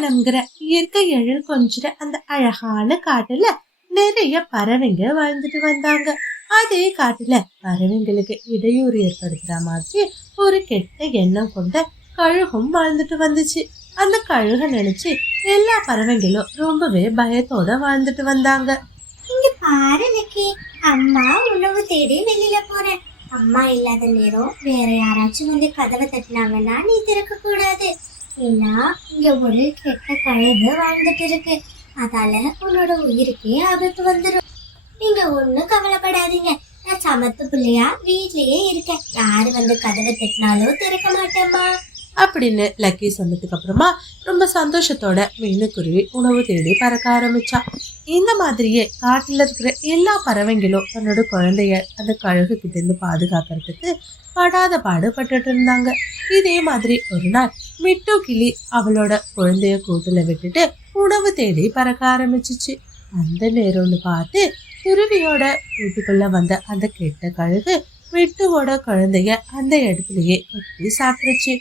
வனம்ங்கிற இயற்கை எழில் கொஞ்சிற அந்த அழகான காட்டுல நிறைய பறவைங்க வாழ்ந்துட்டு வந்தாங்க. அதே காட்டுல பறவைங்களுக்கு இடையூறு ஏற்படுத்துற மாதிரி ஒரு கெட்ட எண்ணம் கொண்ட கழுகும் வாழ்ந்துட்டு வந்துச்சு. அந்த கழுக நினைச்சு எல்லா பறவைங்களும் ரொம்பவே பயத்தோட வாழ்ந்துட்டு வந்தாங்க. இங்க பாரு நிக்கி, அம்மா உணவு தேடி வெளியில போறேன். அம்மா இல்லாத நேரம் வேற யாராச்சும் வந்து கதவை தட்டினாங்கன்னா நீ திறக்க கூடாது. ஏன்னா இங்க ஒரு கெட்ட கழுகு வாழ்ந்துட்டு இருக்கு. அதால உன்னோட உயிருக்கே ஆபத்து வந்துடும். நீங்க ஒண்ணும் கவலைப்படாதீங்க. நான் சமத்து பிள்ளையா வீட்லயே இருக்கேன். யாரு வந்து கதவை தட்டினாலும் திறக்க மாட்டேம்மா அப்படின்னு லக்கி சொன்னதுக்கு அப்புறமா ரொம்ப சந்தோஷத்தோட மீனுக்குருவி உணவு தேடி பறக்க ஆரம்பிச்சா. இந்த மாதிரியே காட்டுல இருக்கிற எல்லா பறவைங்களும் தன்னோட குழந்தைய அந்த கழுகு கிட்ட இருந்து பாதுகாக்கிறதுக்கு படாத பாடுபட்டு இருந்தாங்க. இதே மாதிரி ஒரு நாள் மிட்டு கிளி அவளோட குழந்தைய கூட்டுல விட்டுட்டு உணவு தேடி பறக்க ஆரம்பிச்சிச்சு. அந்த நேரம்னு பார்த்து குருவியோட கூட்டுக்குள்ள வந்த அந்த கெட்ட கழுகு மிட்டுவோட குழந்தைய அந்த இடத்துலயே கொத்தி சாப்பிட்டுச்சு.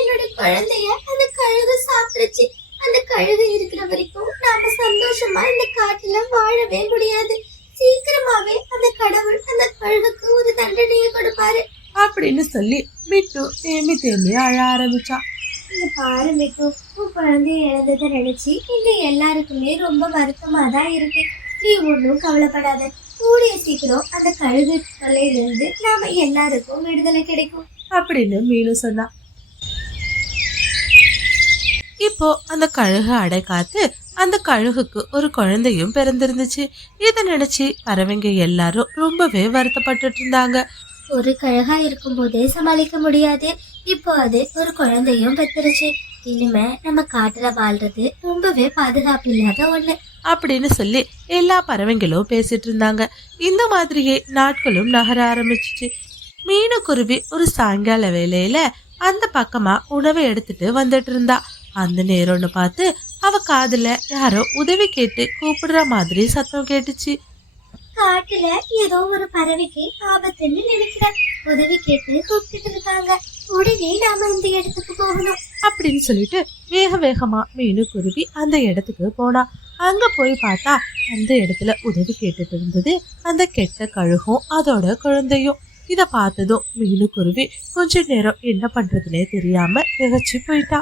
என்னோட குழந்தைய அந்த கழுகு சாப்பிட்டுச்சு. அந்த கழுகு இருக்கிற வரைக்கும் நாம சந்தோஷமா இந்த காட்டுல வாழவே முடியாது. சீக்கிரமாவே அந்த கடவுள் அந்த கழுகுக்கு ஒரு தண்டனையை கொடுப்பாரு அப்படின்னு சொல்லி மிட்டு தேம்பி தேம்பி அழ ஆரம்பிச்சா. இந்த பாரு மிட்டு, உன் குழந்தைய இழந்ததை நினைச்சு இங்க எல்லாருக்குமே ரொம்ப வருத்தமா தான் இருக்கு. நீ ஒன்றும் கவலைப்படாத. கூடிய சீக்கிரம் அந்த கழுகு தொல்லையிலிருந்து நாம எல்லாருக்கும் விடுதலை கிடைக்கும் அப்படின்னு மீனு சொன்னா. இப்போ அந்த கழுகு அடை காத்து அந்த கழுகுக்கு ஒரு குழந்தையும் பிறந்திருந்துச்சு. இதை நினைச்சு பறவைங்க எல்லாரும் ரொம்பவே வருத்தப்பட்டு இருந்தாங்க. ஒரு கழுகா இருக்கும் போதே சமாளிக்க முடியாது, இப்போ அது ஒரு குழந்தையும் பெற்றுருச்சு. இனிமே நம்ம காட்டுல வாழ்றது ரொம்பவே பாதுகாப்பு இல்லாத ஒண்ணு அப்படின்னு சொல்லி எல்லா பறவைங்களும் பேசிட்டு இருந்தாங்க. இந்த மாதிரியே நாட்களும் நகர ஆரம்பிச்சிச்சு. மீனுக்குருவி ஒரு சாயங்கால வேலையில அந்த பக்கமா உணவை எடுத்துட்டு வந்துட்டு இருந்தா. அந்த நேரம்னு பார்த்து அவ காதுல யாரோ உதவி கேட்டு கூப்பிடுற மாதிரி சத்தம் கேட்டுச்சு. காட்டுல ஏதோ ஒரு பறவைக்கு ஆபத்துன்னு நினைக்கிறேன். உதவி கேட்டு கூப்பிட்டு இருக்காங்க. உடனே நாம இந்த இடத்துக்கு போகணும் அப்படின்னு சொல்லிட்டு வேக வேகமா மீனுக்குருவி அந்த இடத்துக்கு போனா. அங்க போய் பார்த்தா அந்த இடத்துல உதவி கேட்டுட்டு இருந்தது அந்த கெட்ட கழுகும் அதோட குழந்தையும். இத பார்த்ததும் மீனுக்குருவி கொஞ்ச நேரம் என்ன பண்றதுன்னே தெரியாம திகச்சு போயிட்டா.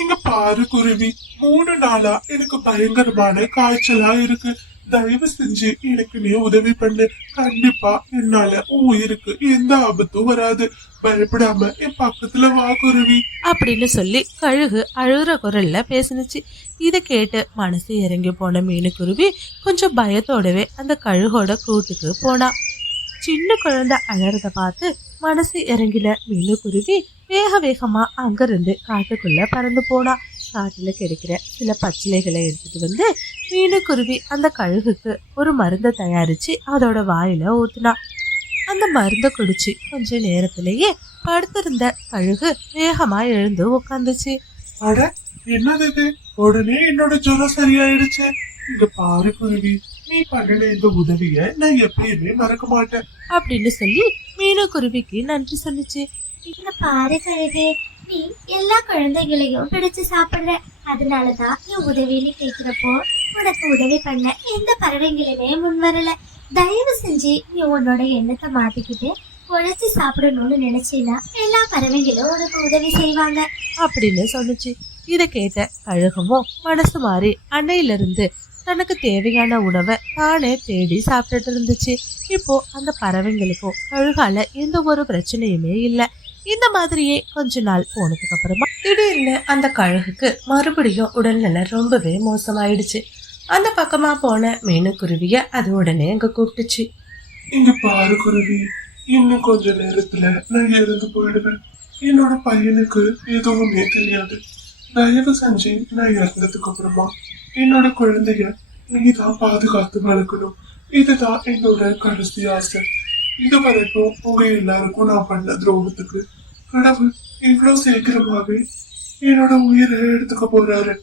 இங்க பாரு குருவி, 3 நாளா எனக்கு பயங்கரமான காய்ச்சலா இருக்கு. தயவு செஞ்சு எனக்கு நீ உதவி பண்ணு. கண்டிப்பா என்னால உன் உயிருக்கு எந்த ஆபத்தும் வராது. பயப்படாம என் பக்கத்துல வா குருவி அப்படின்னு சொல்லி கழுகு அழுகுற குரல்ல பேசினுச்சு. இதை கேட்டு மனசு இறங்கி போன மீனுக்குருவி கொஞ்சம் பயத்தோடவே அந்த கழுகோட கூட்டுக்கு போனா. சின்ன குழந்தை அழறத பார்த்து மனசு இறங்கின மீனுக்குருவி வேக வேகமா அங்கிருந்து காட்டுக்குள்ள பறந்து போனா. காட்டுல கிடைக்கிற சில பச்சிலைகளை எடுத்துட்டு வந்து மீனுக்குருவி அந்த கழுகுக்கு ஒரு மருந்தை தயாரிச்சு அதோட வாயில ஊத்துனா. அந்த மருந்தை குடிச்சு கொஞ்ச நேரத்திலேயே படுத்திருந்த கழுகு வேகமா எழுந்து உட்காந்துச்சு. அட என்னது இது, உடனே என்னோட ஜுரம் சரியாயிடுச்சு. இங்க பாரு குருவி, நீ பண்ணின இந்த உதவிய நான் எப்பயுமே மறக்க மாட்டேன் அப்படின்னு சொல்லி மீனுக்குருவிக்கு நன்றி சொல்லிச்சு. இங்க பாரு கழுகு, நீ எல்லா குழந்தைகளையும் பிடிச்சு சாப்பிடுற. அதனாலதான் என் உதவின்னு கேக்குறப்போ உனக்கு உதவி பண்ண எந்த பறவைங்களுமே முன் வரல. தயவு செஞ்சு நீ உன்னோட எண்ணத்தை மாத்திக்கிட்டு உழைச்சி சாப்பிடணும்னு நினைச்சீன்னா எல்லா பறவைங்களும் உனக்கு உதவி செய்வாங்க அப்படின்னு சொல்லுச்சு. இதை கேட்ட கழுகமும் மனசு மாறி அன்னையிலிருந்து தனக்கு தேவையான உணவை தானே தேடி சாப்பிட்டுட்டு இருந்துச்சு. இப்போ அந்த பறவைங்களுக்கும் கழுகால எந்த ஒரு பிரச்சனையுமே இல்லை. இந்த மாதிரியே கொஞ்ச நாள் போனதுக்கு அப்புறமா திடீர்னு அந்த கழுகுக்கு மறுபடியும் உடல்நிலை ரொம்பவே மோசமாயிடுச்சு. அந்த பக்கமா போன மீனுக்குருவிய அது உடனே அங்க கூப்பிட்டுச்சு. இங்க பாரு குருவி, இன்னும் கொஞ்ச நேரத்துல நான் இறந்து போயிடுவேன். என்னோட பையனுக்கு எதுவுமே தெரியாது. தயவு செஞ்சு நான் இறந்ததுக்கு அப்புறமா என்னோட குழந்தைய நீதான் பாதுகாத்து வளர்க்கணும். இதுதான் என்னோட கடைசி ஆசை. இது வரைக்கும் உங்க எல்லாருக்கும் நான் பண்ண துரோகத்துக்கு கடவுள் இவ்வளவு சீக்கிரமாவே என்னோட உயிரை எடுத்துக்க போறாரு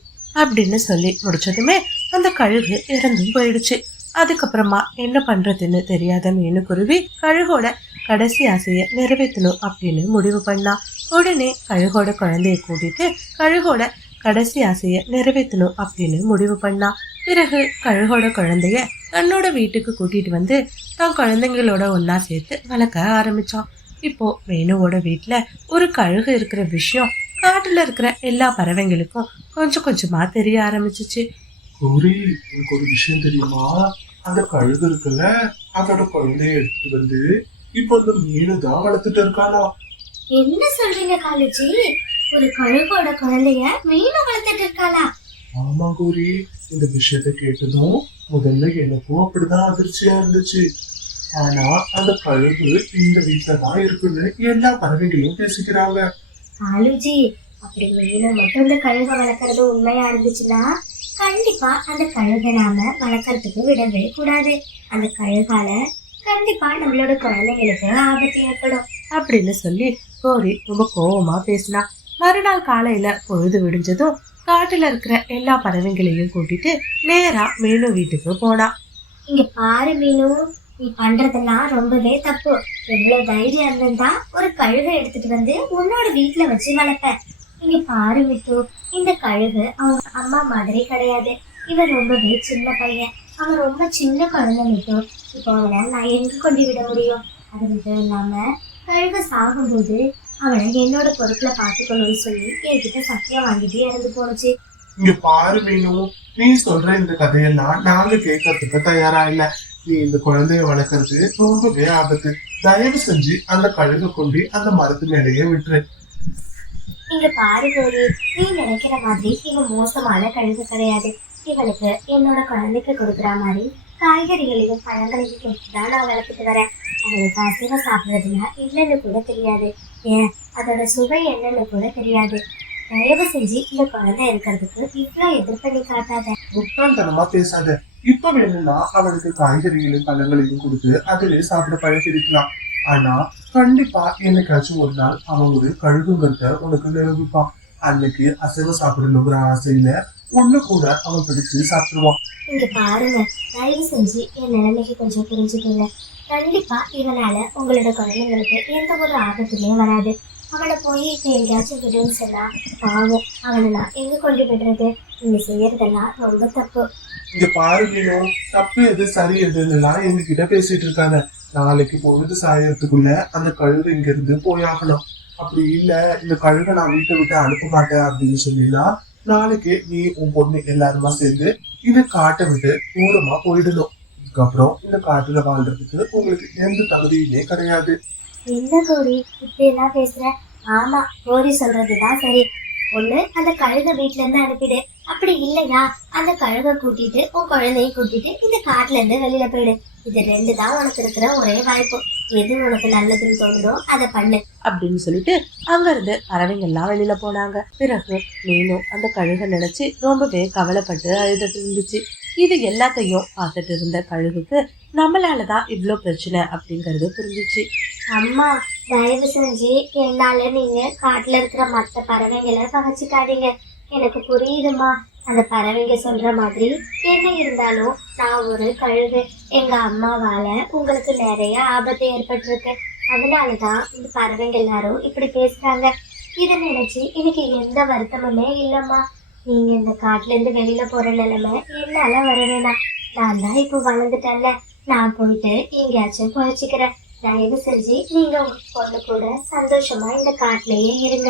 அப்படின்னு சொல்லி முடிச்சதுமே அந்த கழுகு இறந்தும் போயிடுச்சு. அதுக்கப்புறமா என்ன பண்றதுன்னு தெரியாத மீனுக்குருவி கழுகோட கடைசி ஆசையை நிறைவேற்றணும் அப்படின்னு முடிவு பண்ணா. உடனே கழுகோட குழந்தைய கூட்டிட்டு கழுகோட கடைசி ஆசைய நிறைவேற்றணும் அப்படின்னு முடிவு பண்ணா. பிறகு கழுகோட குழந்தைய தன்னோட வீட்டுக்கு கூட்டிட்டு வந்து தான் குழந்தைங்களோட ஒன்னா சேர்த்து வளர்க்க ஆரம்பிச்சான். இப்போ மீனுவோட வீட்டுல ஒரு கழுகு இருக்கிற விஷயம் காட்டுல இருக்கிற எல்லா பறவைங்களுக்கும் கொஞ்சம் கொஞ்சமா தெரிய ஆரம்பிச்சிச்சு. கௌரி, எனக்கு ஒரு விஷயம் தெரியுமா? அந்த கழுகு இருக்குல்ல, அதோட குழந்தைய எடுத்துட்டு வந்து இப்போ அந்த மீனு தான் வளர்த்துட்டு இருக்கானா? என்ன சொல்றீங்க காலேஜி? ஒரு கழுகோட குழந்தைய மீனை வளர்த்துட்டு இருக்காளா? ஆமா கௌரி, இந்த விஷயத்த கேட்டதும் முதல்ல எனக்கும் அப்படிதான் அதிர்ச்சியா இருந்துச்சு. ஆனா அந்த கழுகு இந்த வீட்டுலதான் இருக்குன்னு எல்லா பறவைகளும் பேசிக்கிறாங்க. காலேஜி, அப்படி மீனை மட்டும் இந்த கழுக வளர்க்கறது உண்மையா இருந்துச்சுன்னா கண்டிப்பா அந்த கழுகை நாம வளர்க்கறதுக்கு விடவே கூடாது. அந்த கழுகால கண்டிப்பா நம்மளோட குழந்தைங்களுக்கு ஆபத்து ஏற்படும் அப்படின்னு சொல்லி கோரி ரொம்ப கோவமா பேசினா. மறுநாள் காலையில பொழுது விடிஞ்சதும் காட்டுல இருக்கிற எல்லா பறவைங்களையும் கூட்டிட்டு நேரா மீனு வீட்டுக்கு போனா. இங்க பாரு மீனு, நீ பண்றதெல்லாம் ரொம்பவே தப்பு. எவ்வளவு தைரியம் இருந்தா ஒரு கழுகை எடுத்துட்டு வந்து உன்னோட வீட்டுல வச்சு வளர்ப்ப. இங்க பாரு மிட்டு, இந்த கழுகு அவங்க அம்மா மாதிரி கிடையாது. இவன் ரொம்பவே சின்ன பையன், அவன் ரொம்ப சின்ன குழந்தை மிட்டு. இப்போ அவனை நான் எங்க கொண்டு விட முடியும்? அது மட்டும் இல்லாம கழுகு சாகும்போது அவனை என்னோட பொறுப்புல பாத்துக்கணும்னு சொல்லி என்கிட்ட சத்தியம் வாங்கிட்டு இறந்து போனுச்சு. இங்க பாரு மீனு, நீ சொல்ற இந்த கதையெல்லாம் நாங்க கேட்கறதுக்கு தயாரா இல்ல. நீ இந்த குழந்தைய வளர்க்கறது ரொம்பவே ஆபத்து. தயவு செஞ்சு அந்த கழுகை கொண்டு அந்த மரத்து மேலேயே விட்டுரு. இங்க பாரு கோரி, நீ நினைக்கிற மாதிரி இவன் மோசமான கழுகு கிடையாது. இவனுக்கு என்னோட குழந்தைக்கு கொடுக்குற மாதிரி காய்கறிகளையும் பழங்களையும் கொடுத்துதான் நான் வளர்த்துட்டு வரேன். அவனுக்கு அசைவம் சாப்பிட்றதுனா என்னன்னு கூட தெரியாது. ஏன் அதோட சுவை என்னன்னு கூட தெரியாது. தயவு செஞ்சு இந்த குழந்தை இருக்கிறதுக்கு இவ்வளவு எதிர்ப்பண்ணி காட்டாத. முட்டாள்தனமா பேசாத. இப்ப வேணும்னா அவனுக்கு காய்கறிகளையும் பழங்களையும் கொடுத்து அதிலே சாப்பிட பழகிருக்கலாம். ஆனா கண்டிப்பா என்னைக்காச்சும் ஒரு நாள் அவன் ஒரு கழுகுங்கிறத உனக்கு நிரூபிப்பான். அன்னைக்கு அசைவம் சாப்பிடணுங்கிற ஆசையில ஒண்ணு கூட அவன் பிடிச்சு சாப்பிடுவான். இங்க பாருங்க, தயவு செஞ்சு என் நிலைமைக்கு கொஞ்சம் புரிஞ்சுக்கோங்க. கண்டிப்பா இவனால உங்களோட குழந்தைங்களுக்கு எந்த ஒரு ஆபத்துமே வராது. அவனை போய் இப்ப எங்கேயாச்சும் விடுன்னு சொன்னா பாவம், அவனை நான் எங்க கொண்டு விடுறது? நீங்க செய்யறதெல்லாம் ரொம்ப தப்பு. இங்க பாரு மீனோ, தப்பு எது சரி எதுன்னு எல்லாம் எங்ககிட்ட பேசிட்டு இருக்காங்க. நாளைக்கு பொழுது சாயறதுக்குள்ள அந்த கழுகு இங்க இருந்து போயாகணும். அப்படி இல்ல இந்த கழுகை நான் வீட்டை விட்டு அனுப்ப மாட்டேன் அப்படின்னு சொன்னீங்கன்னா நாளைக்கு நீ உன் பொண்ணு எல்லாருமா சேர்ந்து இந்த காட்டை விட்டு தூரமா போயிடணும். இதுக்கப்புறம் இந்த காட்டுல வாழ்றதுக்கு உங்களுக்கு எந்த தகுதியுமே கிடையாது. என்ன கௌரி இப்படி எல்லாம் பேசுற? ஆமா, கௌரி சொல்றதுதான் சரி. ஒண்ணு அந்த கழுகை வீட்டுல இருந்து அனுப்பிடு. அப்படி இல்லையா அந்த கழுகை கூட்டிட்டு உன் குழந்தைய கூட்டிட்டு இந்த காட்டுல இருந்து வெளியில போயிடு. இது ரெண்டு தான் உனக்கு இருக்கிற ஒரே வாய்ப்பு. எது உனக்கு நல்லதுன்னு தோணுதோ அதை பண்ணு அப்படின்னு சொல்லிட்டு அங்க இருந்து பறவைங்க எல்லாம் வெளியில போனாங்க. பிறகு மீனும் அந்த கழுகை நினைச்சு ரொம்பவே கவலைப்பட்டு அழுதுட்டு இருந்துச்சு. இது எல்லாத்தையும் பார்த்துட்டு இருந்த கழுகுக்கு நம்மளாலதான் இவ்வளோ பிரச்சனை அப்படிங்கறது புரிஞ்சிச்சு. அம்மா, தயவு செஞ்சு என்னால நீங்க காட்டுல இருக்கிற மற்ற பறவைங்களை பகச்சிக்காதீங்க. எனக்கு புரியுதுமா, அந்த பறவைங்க சொல்ற மாதிரி என்ன இருந்தாலும் நான் ஒரு கழுகு. எங்க அம்மாவால உங்களுக்கு நிறைய ஆபத்து ஏற்பட்டிருக்கு. அதனாலதான் இந்த பறவைங்க எல்லாரும் இப்படி பேசுறாங்க. இதை நினைச்சு எனக்கு எந்த வருத்தமுமே இல்லம்மா. நீங்க இந்த காட்டுல இருந்து வெளியில போற நிலைமை என்னால வர வேணாம். நான் தான் இப்போ வளர்ந்துட்டேன்ல, நான் போயிட்டு எங்கேயாச்சும் குறைச்சிக்கிறேன். தயவு செஞ்சு நீங்க உங்க பொண்ணு கூட சந்தோஷமா இந்த காட்டுலயே இருங்க.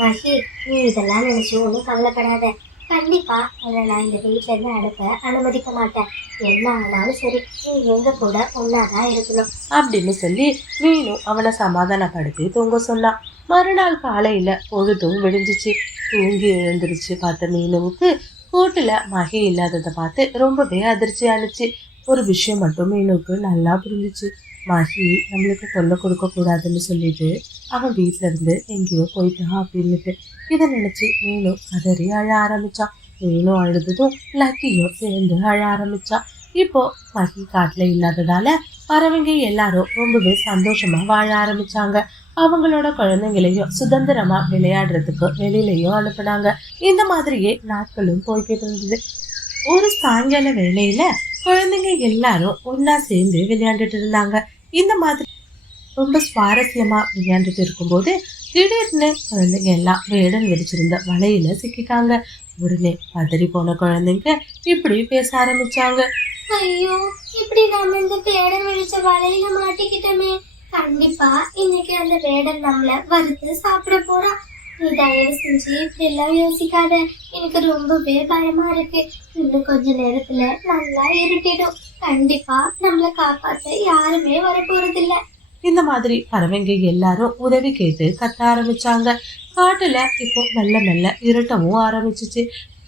மகி, நீ இதெல்லாம் நினைச்சு ஒன்றும் கவலைப்படாத. கண்டிப்பா அதை நான் இந்த வீட்டுல இருந்து அனுப்ப அனுமதிக்க மாட்டேன். என்ன ஆனாலும் சரி, நீ எங்க கூட ஒன்னாதான் இருக்கணும் அப்படின்னு சொல்லி மீனும் அவனை சமாதானப்படுத்தி தூங்க சொன்னான். மறுநாள் காலையில பொழுதும் விடிஞ்சிச்சு. தூங்கி எழுந்திருச்சு பார்த்த மீனுவுக்கு கூட்டுல மகி இல்லாததை பார்த்து ரொம்பவே அதிர்ச்சி ஆனிச்சு. ஒரு விஷயம் மட்டும் மீனுக்கு நல்லா புரிஞ்சிச்சு. மகி நம்மளுக்கு தொல்லை கொடுக்க கூடாதுன்னு சொல்லிட்டு அவன் வீட்டுல இருந்து எங்கேயோ போயிட்டான் அப்படின்னுட்டு. இதை நினைச்சு மீனும் கதறி அழ ஆரம்பிச்சான். மீனும் அழுதும் லக்கியும் சேர்ந்து அழ ஆரம்பிச்சான். இப்போ மகி காட்டுல இல்லாததால பறவைங்க எல்லாரும் ரொம்பவே சந்தோஷமா வாழ ஆரம்பிச்சாங்க. அவங்களோட குழந்தைங்களையும் சுதந்திரமா விளையாடுறதுக்கு வெளியிலையும் அனுப்புனாங்க. இந்த மாதிரியே நாட்களும் போய்கிட்டு இருந்தது. ஒரு சாயங்கால வேளையில குழந்தைங்க எல்லாரும் ஒன்னா சேர்ந்து விளையாண்டுட்டு இருந்தாங்க. இந்த மாதிரி ரொம்ப சுவாரஸ்யமா விளையாண்டுட்டு இருக்கும்போது திடீர்னு குழந்தைங்க எல்லாம் வேடன் வெடிச்சிருந்த வலையில சிக்கிட்டாங்க. உடனே பதறி போன குழந்தைங்க இப்படி பேச ஆரம்பிச்சாங்க. ஐயோ, இப்படி நாம இந்த வேடன் விழிச்ச வலையில மாட்டிக்கிட்டோமே. கண்டிப்பா இன்னைக்கு அந்த வேடன் நம்மள வறுத்து சாப்பிட போறா. நீ தயவு செஞ்சு இப்படி எல்லாம் யோசிக்காத. எனக்கு ரொம்பவே பயமா இருக்கு. இன்னும் கொஞ்ச நேரத்துல நல்லா இருட்டிடும். கண்டிப்பா நம்மள காப்பாத்த யாருமே வர போறதில்ல. இந்த மாதிரி பறவைங்க எல்லாரும் உதவி கேட்டு கத்த ஆரம்பிச்சாங்க. காட்டுல இப்போ மெல்ல மெல்ல இருட்டவும் ஆரம்பிச்சிச்சு.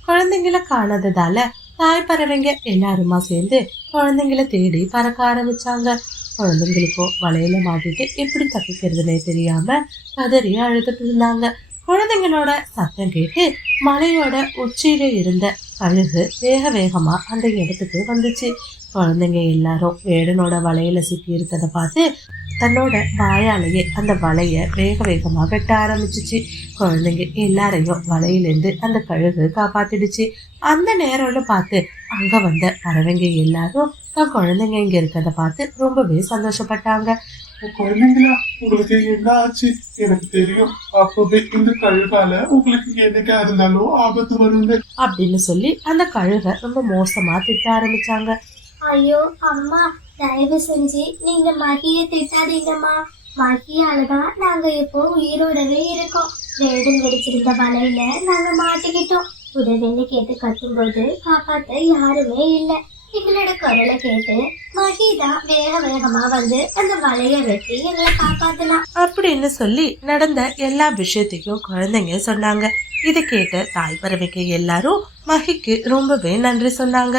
குழந்தைங்களை காணாததால தாய் பறவைங்க எல்லாருமா சேர்ந்து குழந்தைங்களை தேடி பறக்க ஆரம்பிச்சாங்க. குழந்தைங்களுக்கோ வலையில மாட்டிட்டு எப்படி தப்பிக்கிறதுனே தெரியாம கதறி அழுதுட்டு இருந்தாங்க. குழந்தைங்களோட சத்தம் கேட்டு மலையோட உச்சியில இருந்த கழுகு வேக வேகமா அந்த இடத்துக்கு வந்துச்சு. குழந்தைங்க எல்லாரும் வேடனோட வலையில சிக்கி இருக்கதை பார்த்து தன்னோட வாயாலேயே அந்த வலைய வேக வேகமா வெட்ட ஆரம்பிச்சிச்சு. குழந்தைங்க எல்லாரையும் வலையிலேருந்து அந்த கழுகு காப்பாத்திடுச்சு. அந்த நேரம்னு பார்த்து அங்க வந்த பறவைங்க எல்லாரும் தன் குழந்தைங்க இங்க இருக்கிறத பார்த்து ரொம்பவே சந்தோஷப்பட்டாங்க. குழந்தைங்களா, உங்களுக்கு என்ன ஆச்சு? எனக்கு தெரியும், அப்பவே இந்த கழுகால உங்களுக்கு என்னைக்கா இருந்தாலும் ஆபத்து வருங்க அப்படின்னு சொல்லி அந்த கழுகை ரொம்ப மோசமா திட்ட ஆரம்பிச்சாங்க. ஐயோ அம்மா, தயவு செஞ்சு நீங்க மகிய திட்டாதீங்கம்மா. மகியாலதான் நாங்க இப்போ உயிரோடவே இருக்கோம். வேடன் வெடிச்சிருந்த வலையில நாங்க மாட்டிக்கிட்டோம். உடனே கேட்டு கத்தும்போது காப்பாத்த யாருமே இல்லை. எங்களோட குரலை கேட்டு மகிதா வேக வேகமா வந்து அந்த வலைய வெட்டி எங்களை காப்பாத்தினா அப்படின்னு சொல்லி நடந்த எல்லா விஷயத்தையும் குழந்தைங்க சொன்னாங்க. இதை கேட்ட தாய் பறவைக்கு எல்லாரும் மகிக்கு ரொம்பவே நன்றி சொன்னாங்க.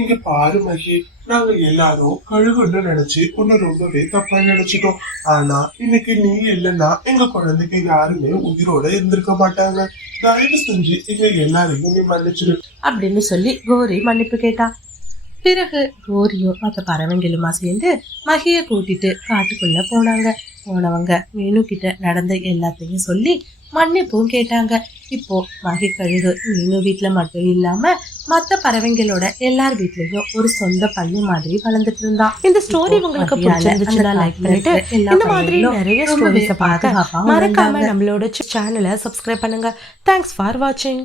இங்க பாரு மகி, நாங்க எல்லாரும் கழுகுன்னு நினைச்சு உன்னை ரொம்பவே தப்பா நினைச்சிட்டோம். ஆனா இன்னைக்கு நீ இல்லைன்னா எங்க குழந்தைங்க யாருமே உயிரோட இருந்திருக்க மாட்டாங்க. தயவு செஞ்சு எங்க எல்லாரையும் நீ மன்னிச்சிரு அப்படின்னு சொல்லி கோரி மன்னிப்பு கேட்டா. பிறகு கோரியும் மற்ற பறவைங்களுமா சேர்ந்து மகிய கூட்டிட்டு காட்டுக்குள்ள போனாங்க. போனவங்க மீனு கிட்ட நடந்த எல்லாத்தையும் சொல்லி மன்னிப்பும் கேட்டாங்க. இப்போ மகி கழுகு மீனு வீட்டுல மட்டும் இல்லாம மற்ற பறவைங்களோட எல்லார் வீட்லயும் ஒரு சொந்த பையன் மாதிரி வளர்ந்துட்டு இருந்தான். இந்த ஸ்டோரி உங்களுக்கு பிடிச்சிருந்துச்சுன்னா லைக் பண்ணிட்டு இந்த மாதிரி நிறைய ஸ்டோரிஸை பார்க்க மறக்காம நம்மளோட சேனலை சப்ஸ்கிரைப் பண்ணுங்க. தேங்க்ஸ் ஃபார் வாட்சிங்.